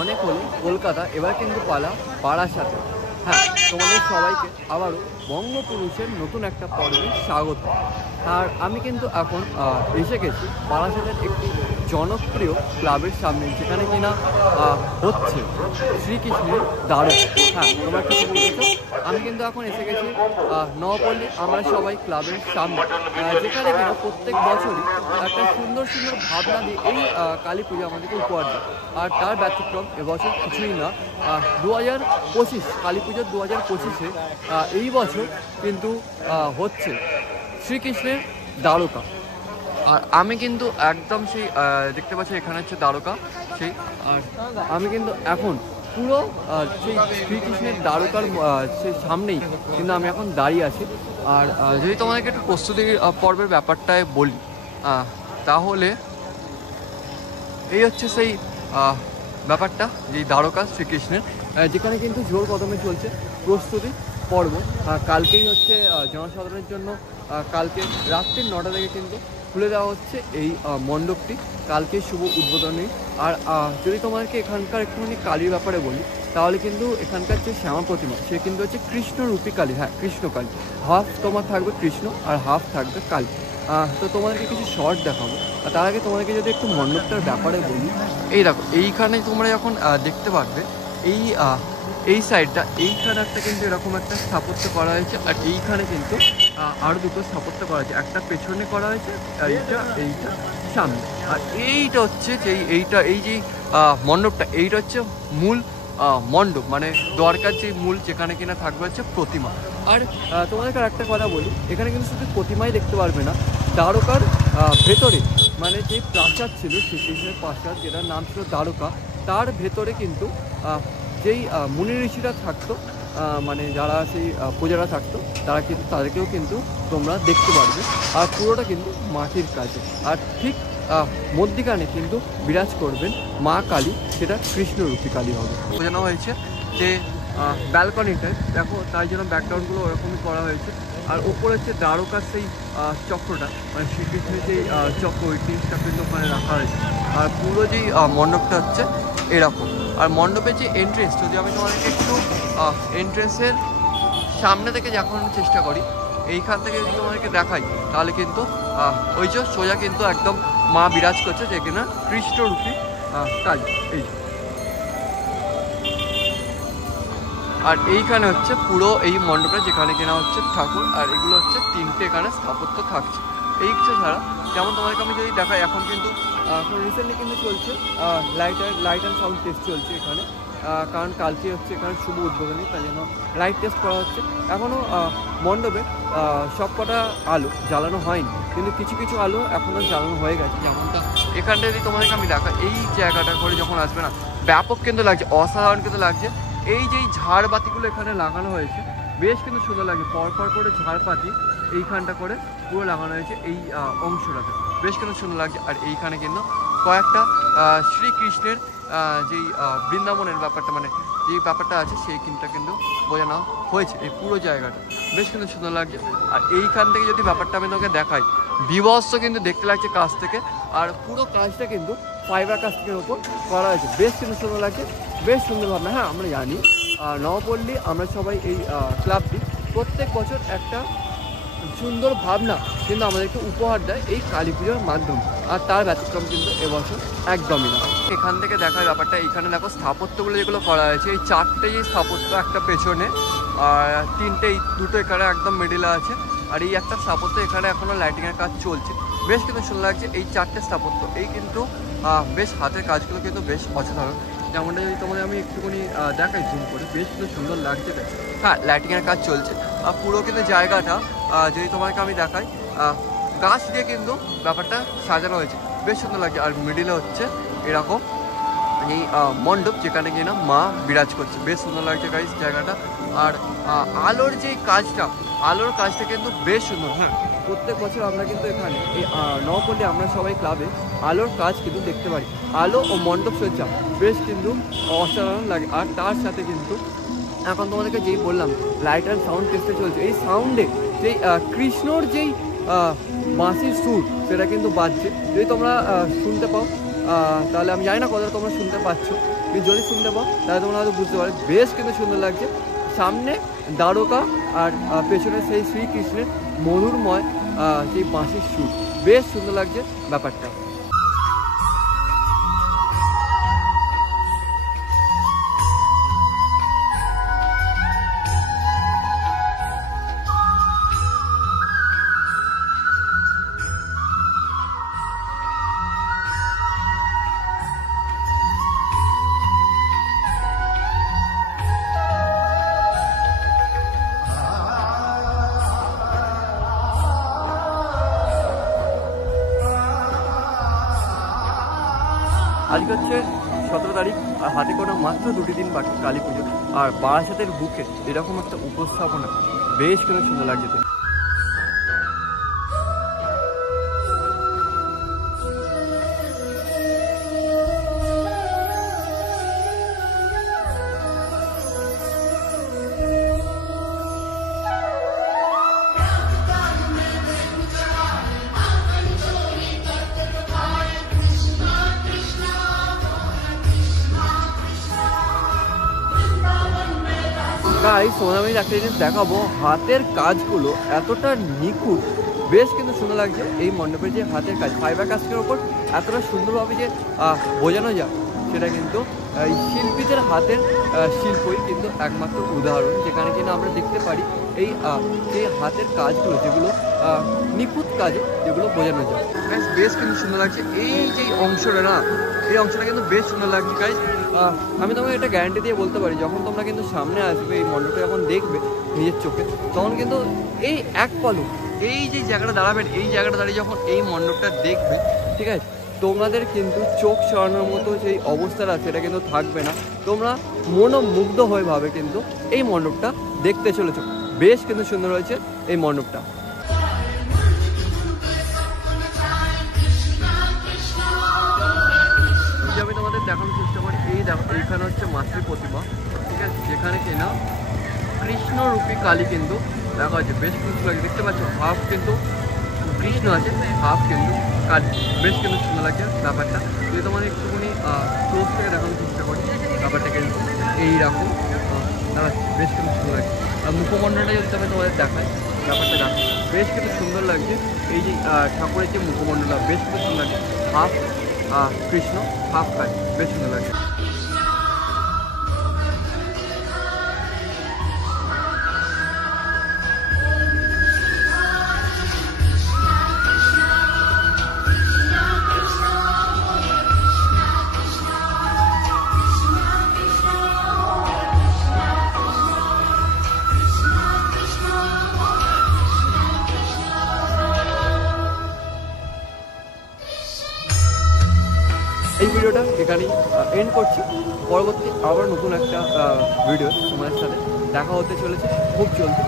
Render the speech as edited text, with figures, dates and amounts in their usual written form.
অনেক হলো কলকাতা, এবার কিন্তু পালা বারাসাতে। হ্যাঁ, তোমাদের সবাইকে আবারও বঙ্গপুরুষের নতুন একটা পর্বে স্বাগত। আর আমি কিন্তু এখন এসে গেছি বারাসাতের একটি জনপ্রিয় ক্লাবের সামনে, যেখানে কিনা হচ্ছে শ্রীকৃষ্ণের দ্বারকা। হ্যাঁ, তোমরা ঠিক বলেছো, আমি কিন্তু এখন এসে গেছি নবপল্লী আমরা সবাই ক্লাবের সামনে, যেখানে কিনা প্রত্যেক বছরই একটা সুন্দর সুন্দর ভাবনা দিয়ে এই কালী পুজো আমাদেরকে উপহার দেয়। আর তার ব্যতিক্রম এবছর কিছুই না। 2025 কালী পুজোর 2025-এ এই বছর কিন্তু হচ্ছে শ্রীকৃষ্ণের দ্বারকা। আর আমি কিন্তু একদম সেই দেখতে পাচ্ছি এখানে হচ্ছে দ্বারকা সেই। আর আমি কিন্তু এখন পুরো সেই শ্রীকৃষ্ণের দ্বারকার সেই সামনেই কিন্তু আমি এখন দাঁড়িয়ে আছি। আর যদি তোমাদেরকে একটু প্রস্তুতির পর্বের ব্যাপারটায় বলি, তাহলে এই হচ্ছে সেই ব্যাপারটা, যে দ্বারকা শ্রীকৃষ্ণের, যেখানে কিন্তু জোর কদমে চলছে প্রস্তুতি পর্ব। কালকেই হচ্ছে জনসাধারণের জন্য কালকে রাত্রি 9টা থেকে কিন্তু খুলে দেওয়া হচ্ছে এই মণ্ডপটি, কালকে শুভ উদ্বোধনী। আর যদি তোমাদেরকে এখানকার একটুখানি কালীর ব্যাপারে বলি, তাহলে কিন্তু এখানকার যে শ্যামা প্রতিমা সে কিন্তু হচ্ছে কৃষ্ণরূপী কালী। হ্যাঁ, কৃষ্ণ কালী, হাফ তোমার থাকবে কৃষ্ণ আর হাফ থাকবে কালী। তো তোমাদেরকে কিছু শর্ট দেখাবো। আর তার আগে তোমাদেরকে যদি একটু মণ্ডপটার ব্যাপারে বলি, এই দেখো এইখানে তোমরা যখন দেখতে পারবে এই সাইডটা, এইখানে একটা কিন্তু এরকম একটা স্থাপত্য করা হয়েছে। আর এইখানে কিন্তু আরও দুটো স্থাপত্য করা হয়েছে, একটা পেছনে করা হয়েছে আর এইটা সামনে। আর এইটা হচ্ছে যে এই যে মণ্ডপটা, এইটা হচ্ছে মূল মণ্ডপ, মানে দ্বারকার যে মূল, যেখানে কিনা থাকবে হচ্ছে প্রতিমা। আর তোমাদেরকে একটা কথা বলি, এখানে কিন্তু শুধু প্রতিমাই দেখতে পারবে না, দ্বারকার ভেতরে মানে যে প্রাসাদ ছিল শ্রীকৃষ্ণের প্রাসাদ, যেটার নাম ছিল দ্বারকা, তার ভেতরে কিন্তু যেই মুনি ঋষিরা থাকতো, মানে যারা সেই পূজারা থাকতো, তারা কিন্তু তাদেরকেও কিন্তু তোমরা দেখতে পারবে। আর পুরোটা কিন্তু মাটির কাজে। আর ঠিক মধ্যিখানে কিন্তু বিরাজ করবেন মা কালী, সেটা কৃষ্ণরূপী কালী হবে। বোঝানো হয়েছে যে ব্যালকনিটায় দেখো, তাই জন্য ব্যাকগ্রাউন্ডগুলো ওরকমই করা হয়েছে। আর ওপরে হচ্ছে দ্বারকার সেই চক্রটা, মানে শ্রীকৃষ্ণের যেই চক্র, ওই জিনিসটা কিন্তু ওখানে রাখা হয়েছে। আর পুরো যেই মণ্ডপটা হচ্ছে এরকম। আর মণ্ডপের যে এন্ট্রেন্স, যদি আমি তোমাদেরকে একটু এন্ট্রেন্সের সামনে থেকে দেখানোর চেষ্টা করি, এইখান থেকে যদি তোমাদেরকে দেখাই, তাহলে কিন্তু ওই যে সোজা কিন্তু একদম মা বিরাজ করছে, যে কিনা কৃষ্ণরূপী কালী। এই আর এইখানে হচ্ছে পুরো এই মণ্ডপটা, যেখানে কিনা হচ্ছে ঠাকুর। আর এগুলো হচ্ছে তিনটে এখানে স্থাপত্য থাকছে। এই ছাড়া যেমন তোমাদেরকে আমি যদি দেখাই, এখন কিন্তু রিসেন্টলি কিন্তু চলছে লাইট অ্যান্ড সাউন্ড টেস্ট চলছে এখানে, কারণ কালকে হচ্ছে এখানে শুভ উদ্বোধনী, তাই জন্য লাইট টেস্ট করা হচ্ছে। এখনও মণ্ডপে সব কটা আলো জ্বালানো হয়নি, কিন্তু কিছু কিছু আলো এখনও জ্বালানো হয়ে গেছে। যেমনটা এখানটা যদি তোমাদেরকে আমি দেখা, এই জায়গাটা করে যখন আসবে না, ব্যাপক কিন্তু লাগছে, অসাধারণ কিন্তু লাগছে। এই যে ঝাড়বাতিগুলো এখানে লাগানো হয়েছে, বেশ কিন্তু সুন্দর লাগে, পরপর করে ঝাড়বাতি এইখানটা করে পুরো লাগানো হয়েছে এই অংশটাতে, বেশ কিন্তু সুন্দর লাগছে। আর এইখানে কিন্তু কয়েকটা শ্রীকৃষ্ণের যেই বৃন্দাবনের ব্যাপারটা, মানে যেই ব্যাপারটা আছে, সেই কিন্তু বোঝানো হয়েছে এই পুরো জায়গাটা, বেশ কিন্তু সুন্দর লাগছে। আর এইখান থেকে যদি ব্যাপারটা আমি তোকে দেখাই, বিভৎস কিন্তু দেখতে লাগছে কাছ থেকে। আর পুরো কাজটা কিন্তু ফাইবার কাস্টিংয়ের ওপর করা হয়েছে, বেশ কিন্তু সুন্দর লাগছে, বেশ সুন্দর ভাবনা। হ্যাঁ, আমরা জানি নবপল্লী আমরা সবাই এই ক্লাবটি প্রত্যেক বছর একটা সুন্দর ভাবনা কিন্তু আমাদেরকে উপহার দেয় এই কালী পুজোর মাধ্যমে। আর তার ব্যতিক্রম কিন্তু এবছর একদমই না। এখান থেকে দেখার ব্যাপারটা, এইখানে দেখো স্থাপত্যগুলো যেগুলো করা হয়েছে, এই চারটে যে স্থাপত্য, একটা পেছনে আর তিনটে, এই দুটো এখানে একদম মিডিলে আছে। আর এই একটা স্থাপত্য এখানে এখনও লাইটিংয়ের কাজ চলছে, বেশ কিন্তু সুন্দর লাগছে। এই চারটে স্থাপত্য এই কিন্তু বেশ হাতের কাজগুলো কিন্তু বেশ অসাধারণ। যেমনটা যদি তোমাদের আমি একটুখানি দেখাই জুম করে, বেশ কিন্তু সুন্দর লাগছে। হ্যাঁ, লাইটিংয়ের কাজ চলছে। আর পুরো কিন্তু জায়গাটা যদি তোমাকে আমি দেখাই, গাছ দিয়ে কিন্তু ব্যাপারটা সাজানো হয়েছে, বেশ সুন্দর লাগছে। আর মিডিলে হচ্ছে এরকম এই মণ্ডপ, যেখানে কিনা না মা বিরাজ করছে, বেশ সুন্দর লাগছে গাইস জায়গাটা। আর আলোর যে আলোর কাজটা কিন্তু বেশ সুন্দর। হ্যাঁ, প্রত্যেক বছর আমরা কিন্তু এখানে এই নবপল্লী আমরা সবাই ক্লাবে আলোর কাজ কিন্তু দেখতে পারি। আলো ও মণ্ডপ সজ্জা বেশ কিন্তু অসাধারণ লাগে। আর তার সাথে কিন্তু এখন তোমাদেরকে যেই বললাম লাইট অ্যান্ড সাউন্ড টেস্টে চলছে, এই সাউন্ডে যেই কৃষ্ণর যেই বাঁশির সুর, সেটা কিন্তু বাজছে। যদি তোমরা শুনতে পাও, তাহলে আমি জানি না কতটা তোমরা শুনতে পাচ্ছ, কিন্তু যদি শুনতে পাও তাহলে তোমরা হয়তো বুঝতে পারো বেশ কিন্তু সুন্দর লাগছে। সামনে দ্বারকা আর পেছনে সেই শ্রীকৃষ্ণের মধুরময় সেই বাঁশির সুর, বেশ সুন্দর লাগছে ব্যাপারটা। আজকে হচ্ছে 17 তারিখ, আর হাতে কোনো মাত্র 2 দিন বাকি কালী পুজো। আর বারাসাতের বুকে এরকম একটা উপস্থাপনা বেশ কিন্তু সুন্দর লাগছে। গাইস তোমাদের আমি একটা জিনিস দেখাবো, হাতের কাজগুলো এতটা নিখুঁত, বেশ কিন্তু সুন্দর লাগছে। এই মণ্ডপের যে হাতের কাজ, ফাইবার কাজের ওপর এতটা সুন্দরভাবে যে বোঝানো যায়, সেটা কিন্তু এই শিল্পীদের হাতের শিল্পই কিন্তু একমাত্র উদাহরণ, যেখানে কিনা আমরা দেখতে পারি এই যে হাতের কাজগুলো, যেগুলো নিখুঁত কাজে যেগুলো বোঝানো যায়। বেশ কিন্তু সুন্দর লাগছে। এই যে অংশটা না, এই অংশটা কিন্তু বেশ সুন্দর লাগছে গাইস। আমি তোমাকে এটা গ্যারান্টি দিয়ে বলতে পারি, যখন তোমরা কিন্তু সামনে আসবে, এই মণ্ডপটা যখন দেখবে নিজের চোখে, তখন কিন্তু এই এক পলক এই যে জায়গাটা দাঁড়াবেন, এই জায়গাটা দাঁড়িয়ে যখন এই মণ্ডপটা দেখবে, ঠিক আছে, তোমাদের কিন্তু চোখ সরানোর মতো যেই অবস্থাটা সেটা কিন্তু থাকবে না। তোমরা মনোমুগ্ধ হয়ে ভাবে কিন্তু এই মণ্ডপটা দেখতে চলেছো। বেশ কিন্তু সুন্দর হয়েছে এই মণ্ডপটা। আমি তোমাদের দেখানোর চেষ্টা করি, এই দেখো এইখানে হচ্ছে মাতৃ প্রতিমা, ঠিক আছে, যেখানে কিনা কৃষ্ণরূপী কালী কিন্তু দেখা হচ্ছে। বেশ সুন্দর লাগে, দেখতে পাচ্ছ, হাফ কিন্তু কৃষ্ণ আছে, হাফ কিন্তু কালী, বেশ কিন্তু সুন্দর লাগছে ব্যাপারটা। যদি তোমাদের একটুখানি ক্লোজ থেকে দেখানোর চেষ্টা করি ব্যাপারটা কিন্তু এইরকম বেশ কিন্তু সুন্দর লাগছে। আর মুখমণ্ডলটা যদি তবে তোমাদের দেখায়, ব্যাপারটা দেখো বেশ কিন্তু সুন্দর লাগছে। এই যে ঠাকুরের যে মুখমণ্ডলটা বেশ কিন্তু সুন্দর লাগছে, হাফ কৃষ্ণ হাফ কালী, বেশ সুন্দর লাগছে। এই ভিডিওটা এখানেই এন্ড করছি। পরবর্তী আবার নতুন একটা ভিডিও তোমাদের সাথে দেখা হতে চলেছে খুব জলদি।